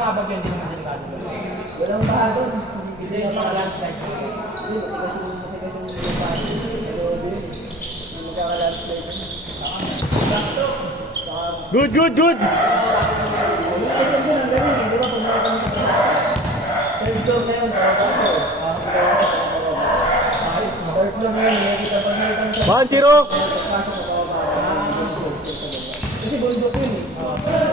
umabag yun, hindi naman kasi. Walang bago. Hindi yung mga landslide. Hindi, matigas yung lupa. Pero yun, yung magkaka-landslide. Good, good, good! Yung SM ko nang ganun eh, di ba? Pag nakita mo sa kasa. Third floor na yun, third floor na yun, nakikita pag nakita mo sa 1-0! pagpasok ko pababa. Kasi bundok yun eh.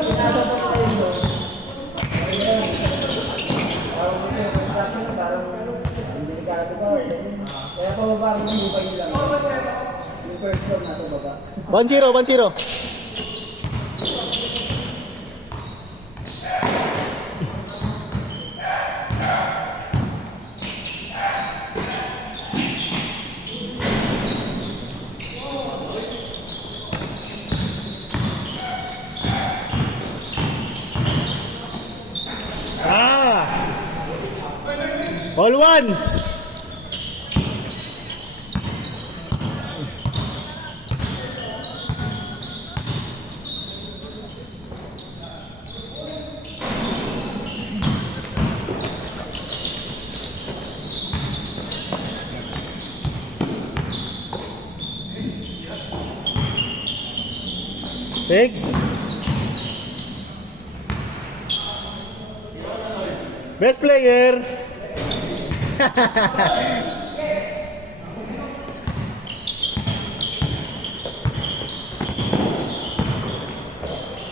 Pinasok ko kayo doon. Ayun. Parang dito yung construction na parang ang delikado ba. Kaya pababa ko yung lupay nila. Yung first floor nasa baba. 1-0, 1-0. All one! Big. Best player.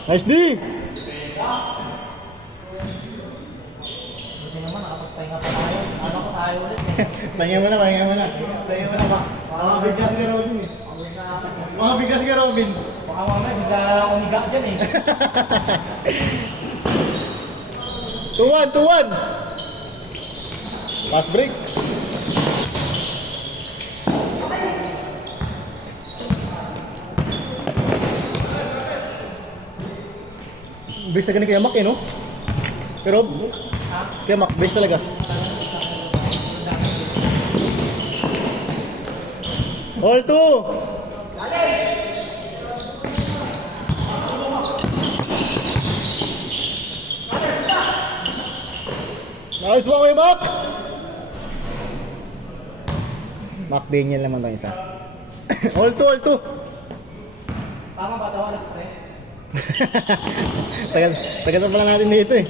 Nice D. Hindi naman, nakapagpahinga pa tayo. Ano ko tayo ulit eh. Pahinga mo na, pahinga mo na. Pahinga mo na ba? Biglas ka Robin eh. Biglas ka Robin. Baka mamaya, bigla umiga dyan eh. 2-1, 2-1. Pass break. Base talaga ni Kuya Mac eh, no? Pero, Kuya Mac, base talaga. All two! Nice one, Kuya Mac! Mac Daniel naman to isa. All two, all two! Tama ba ito? Alas pre? tagal na pala natin dito eh.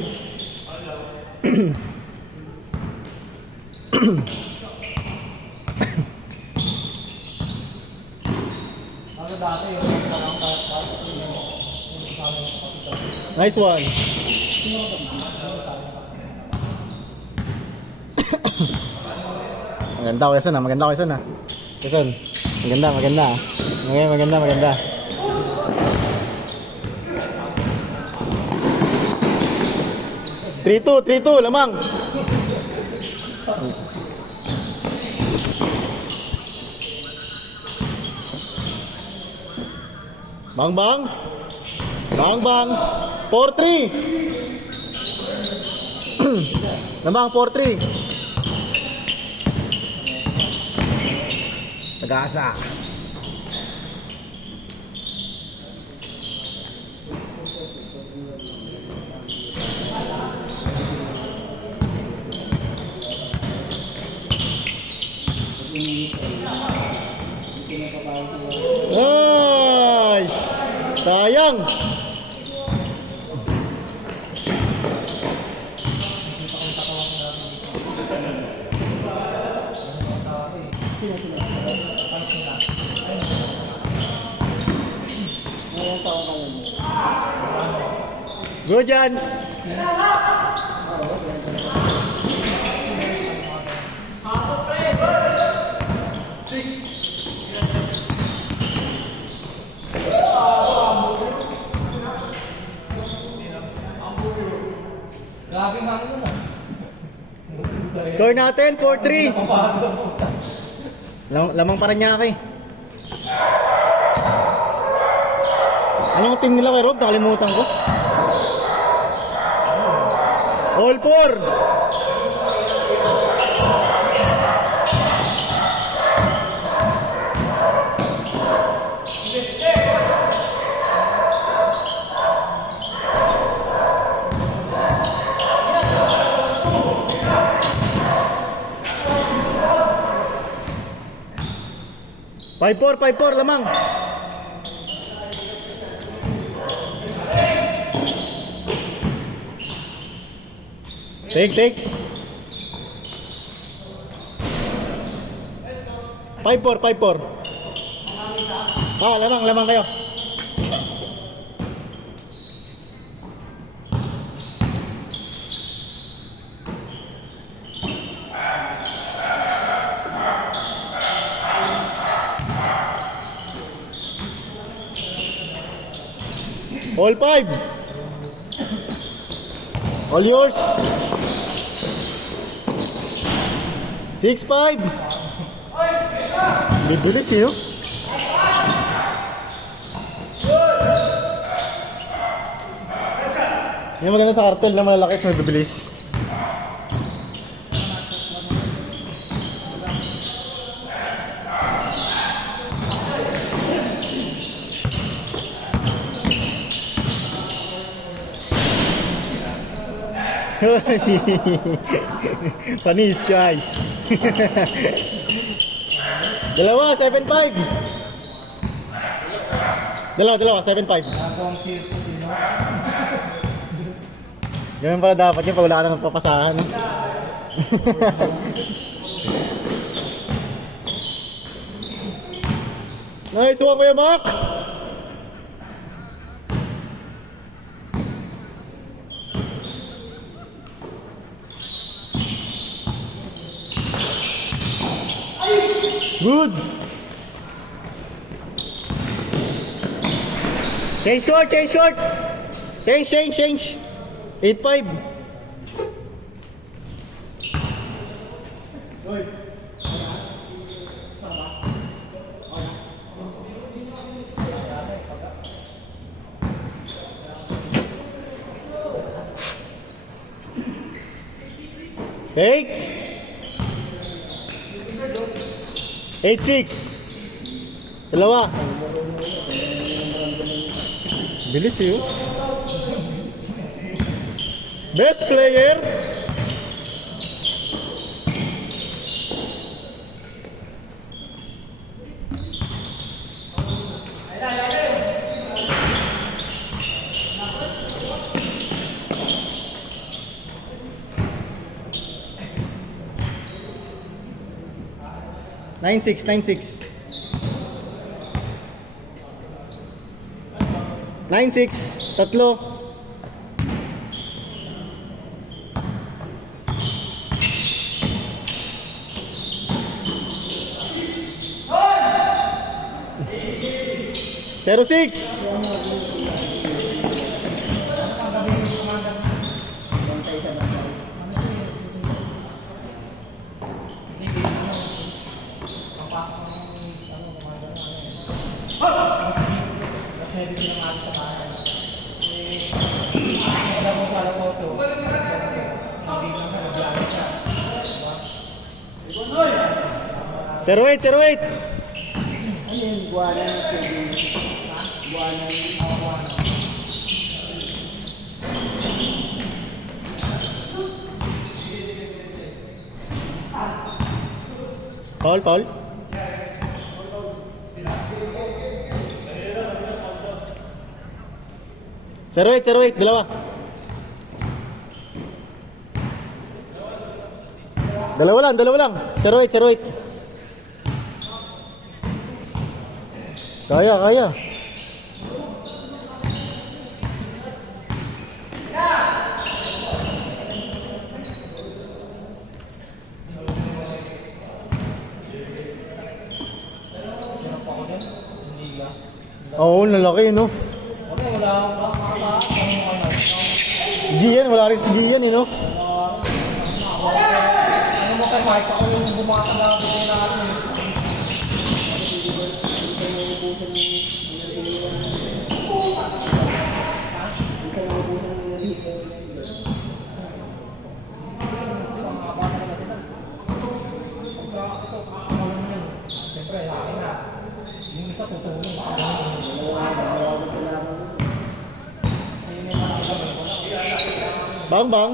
Ano dati yun? Nice one. Maganda ko Quezon ah, maganda ko Quezon ah. Quezon, maganda, maganda ah. Okay, maganda, maganda. Three two, lamang. Bang bang. Bang bang. 4-3. Lamang 4-3. Tagasa. Nice! Sayang! Go dyan! Grabe nga ano na. Score natin, 4-3. Lamang Paranaque. Anong team nila kay Rob? Nakalimutan ko. All 4. 5-4, 5-4, lamang. Take. 5-4, 5-4. Lamang kayo. All 5. All yours. 6-5. Bibilis yun. Yung maganda sa kartel na malalaki at mabibilis. Panis guys. Dalawa, 7-5. Dalawa, 7-5. Nagawang circle, you know? Ganun pala dapat yun pag wala ka nang papasahan. No? Nice one, Kuya Mac! Good! Change court! Change! 8-5. Take 8-6. Dalawa. Bilis yun. Best player. Nine six, 9-6, tatlo. Zero 6. Zero 8. Ano yung buwana ng saving? Buwana ng Paul. Zero 8, dalawa. Dalawa lang. 0-8. Kaya. Oo, lalaki, no? Wala akong Gian, wala rin si Gian, no? ano mo kay Mike, ako yung bumasa na ako natin. Siyempre, akin na. Yung isa tutulong. Bang.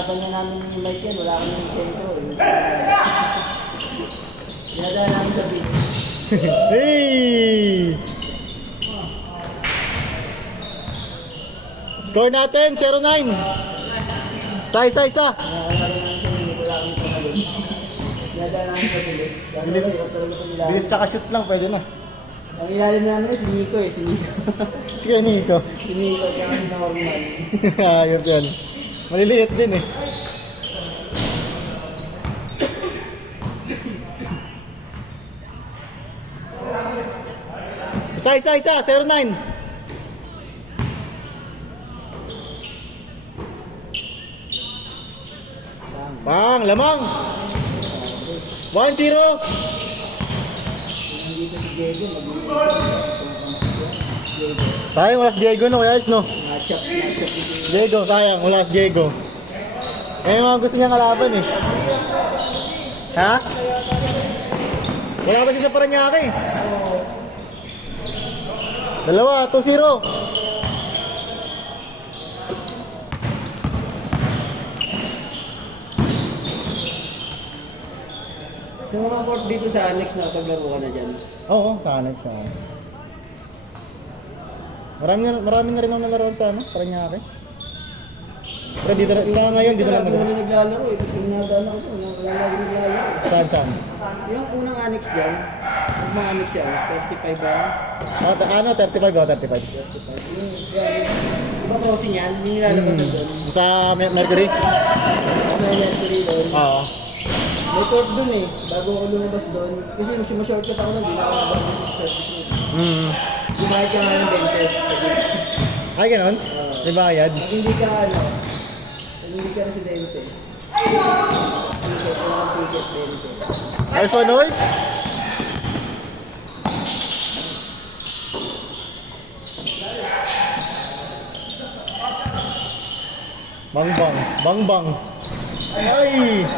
Hirapan niya namin yung mic yan, wala kami yung tempo. Dinadala namin sa beat. Hey! Score natin, 0-9. Isa. Dinadala namin sa beat, wala kami panalo. Dinadala namin sa bilis. Bilis. Bilis tsaka shoot lang, pwede na. Ang ilalim namin si Nico si Nico. Sige, Nico. Si Nico, kaya si normal. Ayos yan. Maliliit din eh. Isa, 0-9. Bang, lamang. 1-0. Nandito si Diego, Sayang, wala si Diego no, kaya ayos no. Matchup ni Diego, sayang, wala si Diego. Eh, mga gusto niya kalaban eh. Ha? Wala ba siya sa Paranaque? Dalawa, 2-0. Sa mga court dito sa Annex na paglaro ka na dyan. Oo, sa next. Marami na rin ako nalaroan sa Paranaque. Pero dito na, isa ngayon, dito na Lagi mo na naglalaro eh. Pag pinadaan ako ito, lagi naglalaro. Saan? Yung unang Annex dyan, yung mga Annex yan, 35 ba? Oh, 35 ba? 35. Yung, iba crossing yan, yung nilalabasan doon. Sa Mercury? May entry doon. Oo. May court doon eh, bago ako lumabas doon. Kasi shortcut ako na, di na ako nabalik sa service mo. Gumayad ka nga ng dentist. Ay, ganon? May bayad? Pag hindi ka pag hindi ka residente. Ticket, walang ticket dentist. Ayos pa, Noy? Bang. Ay!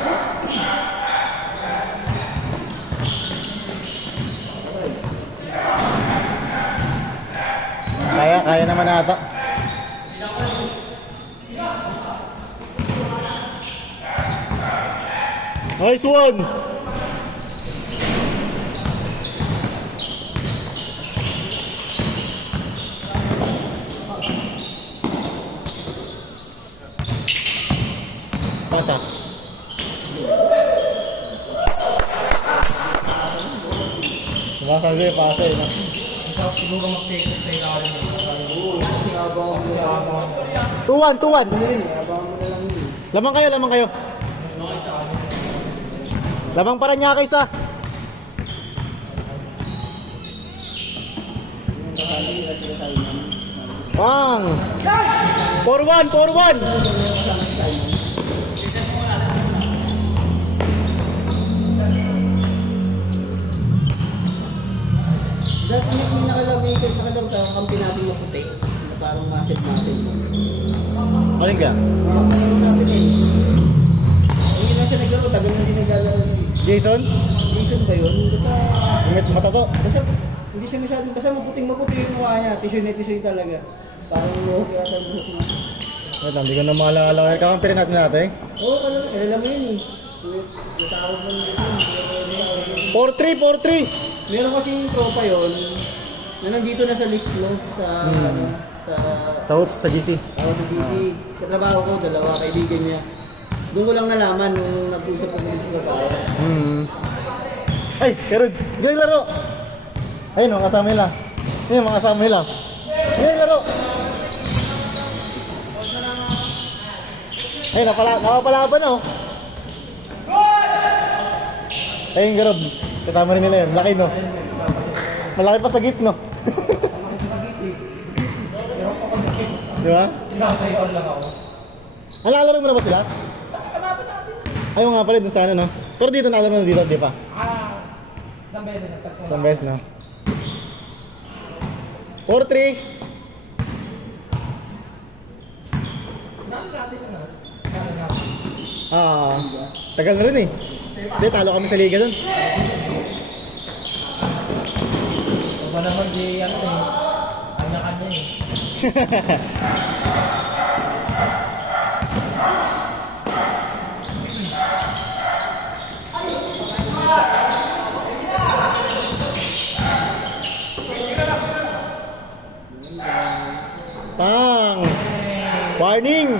Kaya naman ata. Nice one! Pasa. Sumasabi, pasa eh. No? Ikaw siguro mag-take it sa ilalim mo. Habang mo na lang. 2-1. Habang mo na lang yun. Lamang kayo. Lamang Paranaque isa. Bang! 4-1. Dati yung nakalabay sa kampi natin na puti. Na parang massive mo. Maling ka? Nakalabay natin eh. Hindi na siya naglaro, tagal na din naglalaro. Jason? Jason ba yun? Mata to? Basta hindi siya masyadong, basta maputing-maputi yung mukha niya. Tissue talaga. Parang luhok yata yung buhok niya. Wait lang, hindi ko na maalala. Kakampirin natin. Oo, alam mo yun eh. Natawag mo nito. 4-3. Meron kasing tropa yun na nandito na sa list mo sa Sa Hoops, sa GC. sa DC. Katrabaho ko, dalawa kaibigan niya. Doon ko lang nalaman nung nag-usap ko sa trabaho. Ay, Kerods, hindi yung laro. Ayun, mga kasama nila. Ayun, mga kasama nila. Hindi yung laro. Ayun, nakapalaban oh. Ayun, Kerod. Kasama rin nila yun. Laki no. Malaki pa sa gitno. Di ba? Nasa-iol lang ako. Nakalaro mo na ba sila? Ayaw nga pala dun sa ano no. Pero dito nakalaro na dito, di ba? Isang beses nagtagpo. Isang beses na. 4-3. Tagal na rin eh. Hindi, talo kami sa liga dun. Ba naman di ano eh. Kanya-kanya eh. Warning!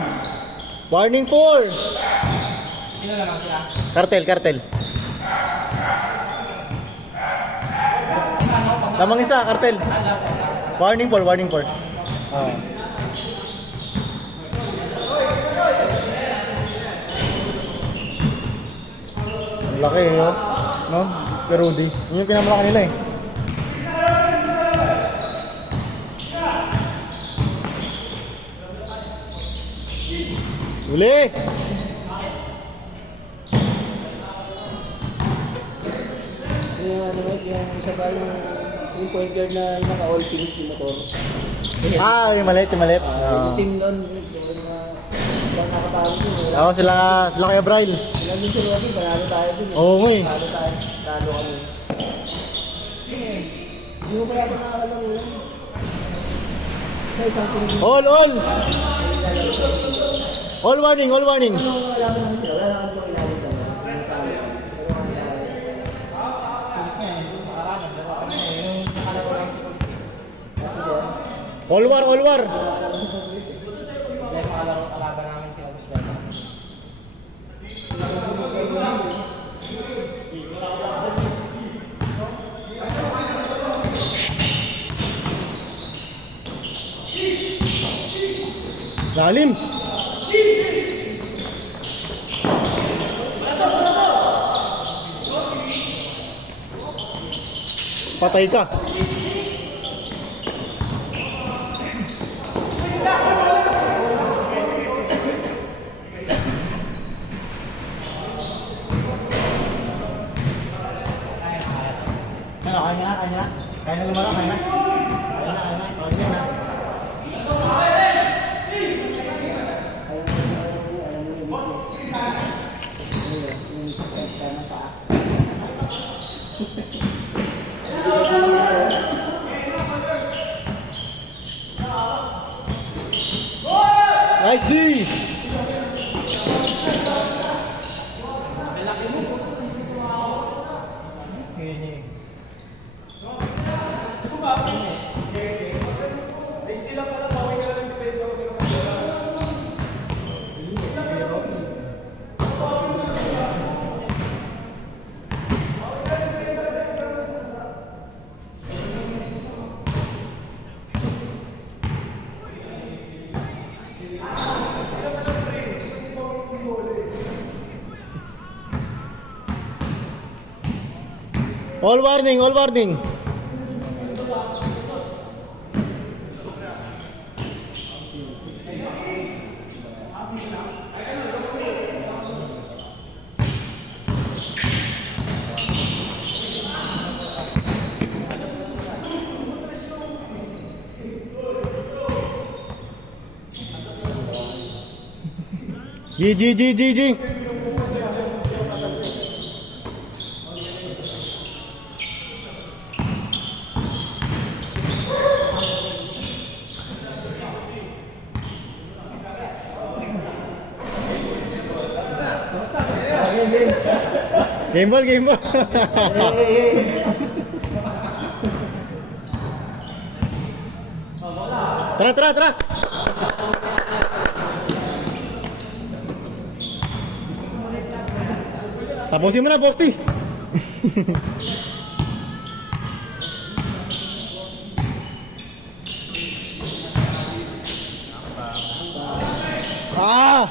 Warning 4! Sino na lang sila? Cartel, cartel. Lamang isa, cartel. Warning 4, warning 4. Oh. Ang laki oh. No? Kay Rudy. Yun yung pinamala nila eh. Uli! Yung isa pa yung point guard na naka-all pink yung motor. Ah, yung maliit, yung maliit. Yung team nun, doon na ibang nakatawag yun. Oo, sila kay Abrail. Sila din si Rocky, panalo tayo dun. Oo nga eh. Panalo tayo, talo kami. Hindi mo kaya pa nakakalaro yun. Sa isang team. All! All warning, all warning. Ano ang alam naman sila? Wala naman yung ilalim ka na. Yung talo. Pero ang All war, all war. May makalaro kalaban namin kila Bicleta. Lalim. Patay ka. Kaya na lumara, kaya na. Nice D! All warning, all warning. G. Game ball. Tara. Tapusin mo na, Bosti. Ah!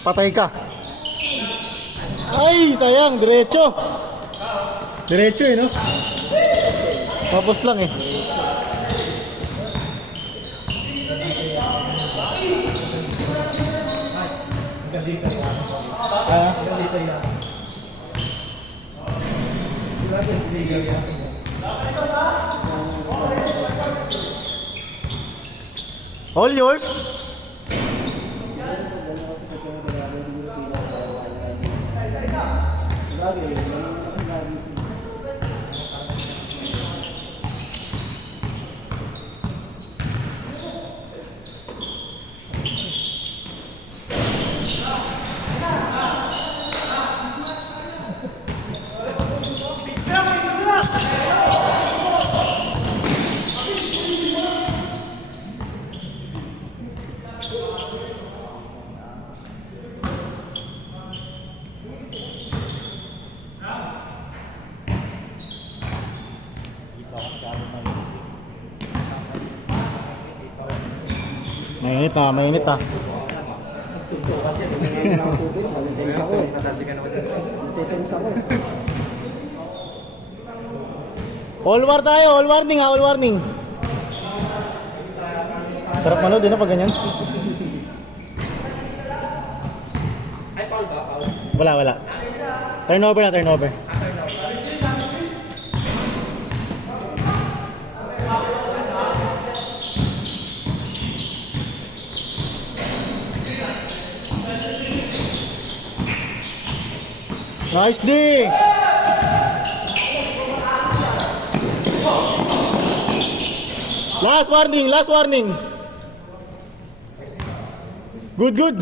Patay ka. Ay, sayang, diretso. Diretso no? Tapos lang eh. All yours. Mainit na, mainit na. Tutukan yan. Hindi na ako tubig. Nalitens ako eh. Natitens ako. All war tayo, all warning ha, all warning. Sarap manood din na pag ganyan. Ay, Paul ba? Paul? Wala, wala. Turnover na, turnover. Nice D! Last warning, last warning. Good, good.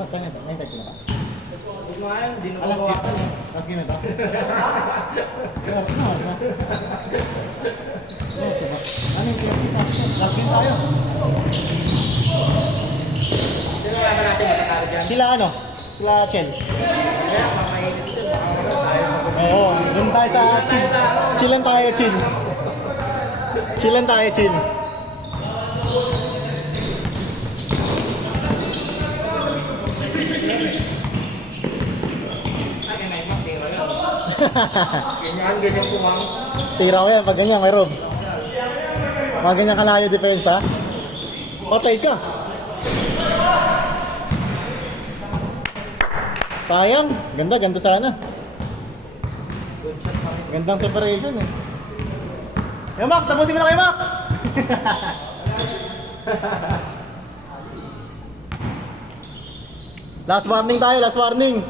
Oh, tanya ba? 9:30 na ba? Huwag mo nga yun, di na Last game. mabawakan eh. Last game ito. Ano yung pinapita? Last game tayo. Sino kaya ba natin matatalo dyan? Sila ano? Sila Chen. Kaya, mamainit dyan. Oo, dun tayo sa chill. Chillan tayo, chill. Chillan tayo, chill. Ay, kaya naimang tira yun. Ganyan, ganyan kumang. Tira ko yan pag ganyan, may rob. Mga ganyan kalayo depensa. Patay ka. Sayang. Ganda, ganda sana. Gandang separation eh. Yo, Mac, tapusin mo na kayo, Mac! Last warning tayo, last warning.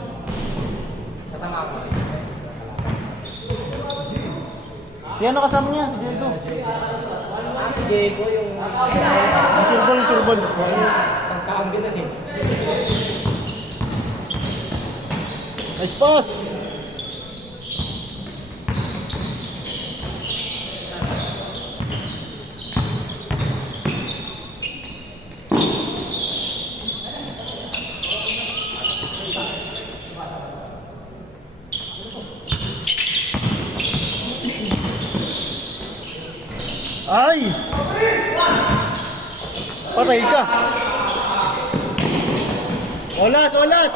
Tatama ko. Si ano kasama niya? Si Diego. Si Diego yung... Ang sirbol, ang sirbol. Ang kaambin na din. Nice pass! Ay! Patay ka! Olas! Olas!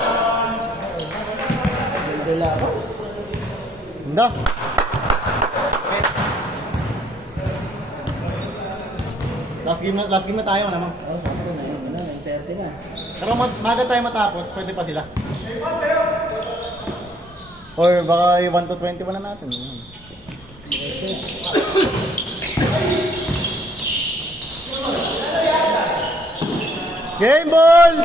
Dila ako. Hindi. Last game na tayo naman. Oh, sakto na yun. 9:30 na. Pero maga tayo matapos, pwede pa sila. Or baka 1 to 21 na natin. Game ball!